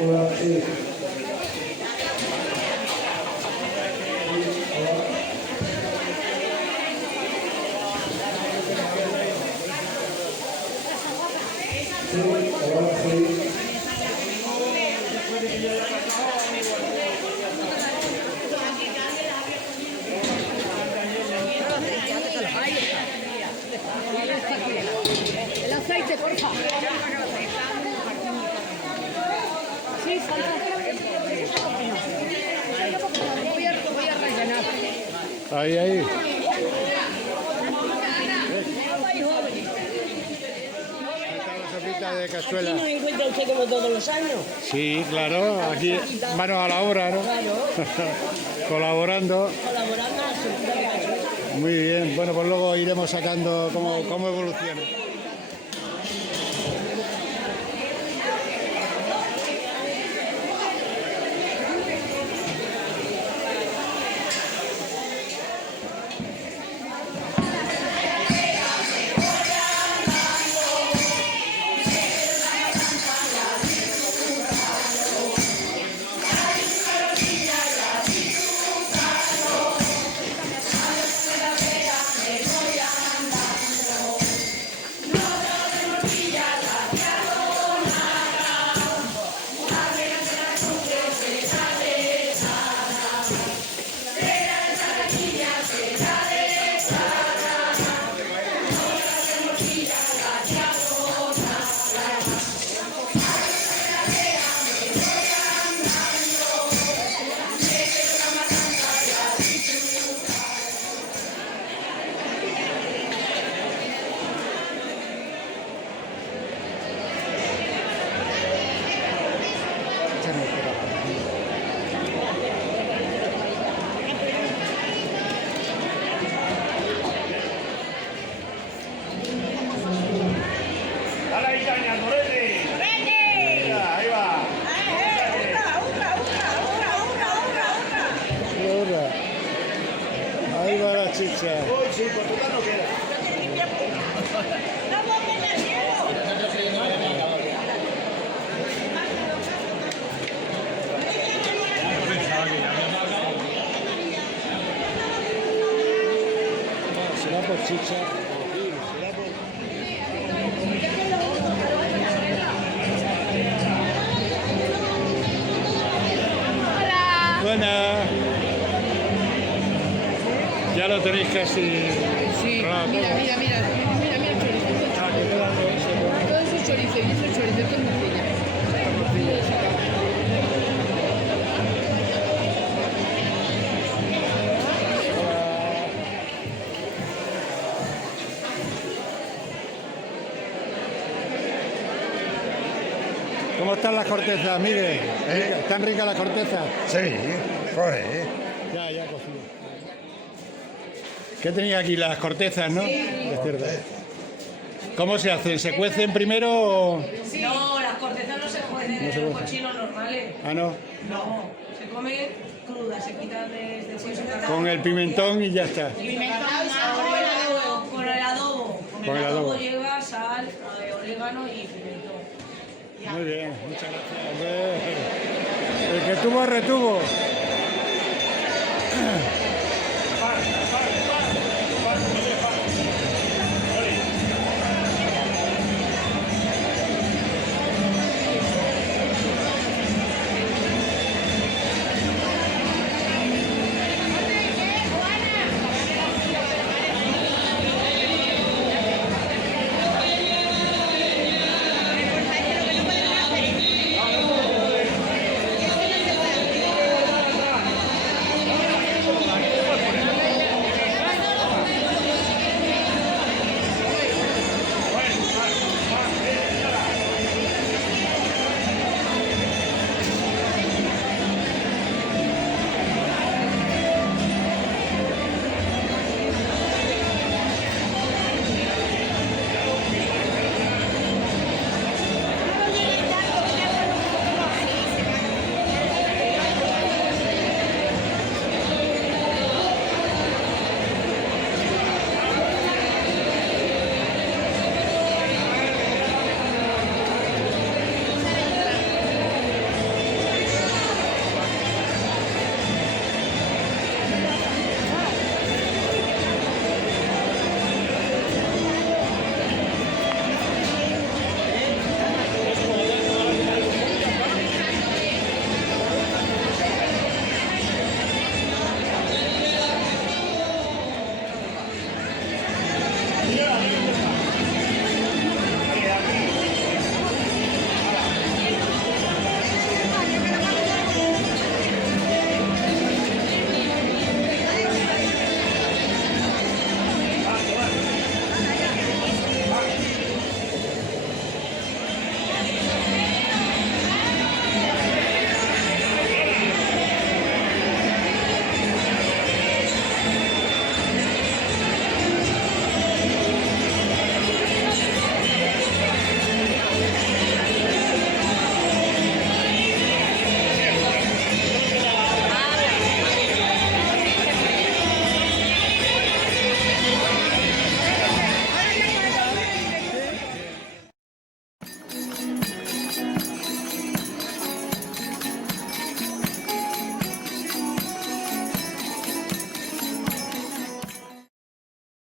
Hola, sí. Sí, hola, sí. El aceite, por favor. Sí, salta. Voy a rellenar. Ahí, ahí. La sopita de cazuela. ¿Aquí nos encuentra usted como todos los años? Sí, claro, aquí manos a la obra, ¿no? Claro, Colaborando. colaborando en la sopita de cachuela. Muy bien, bueno, pues luego iremos sacando cómo evoluciona. Ahora, ahí va la chicha. Será por chicha. Buena. Ya lo tenéis casi. Sí, probado mira, todo. mira, mira. Mira, mira el chorizo. Ah, que queda todo eso, ¿no? Todo eso es chorizo y eso es chorizo. Esto es morcilla. ¿Cómo están las cortezas, Miguel? ¿Están ricas las cortezas? Sí, joder. Ya cocido. ¿Qué tenía aquí? Las cortezas, ¿no? Es cierto. ¿Cómo se hacen? ¿Se cuecen primero o...? No, las cortezas no se cuecen No se en los cuecen. cochinos normales. Ah, no. No, se come cruda, se quitan desde el hueso. Con el pimentón y ya está. Con el adobo. Con el adobo lleva sal, orégano y pimentón. Muy bien, muchas gracias. El que tuvo, retuvo.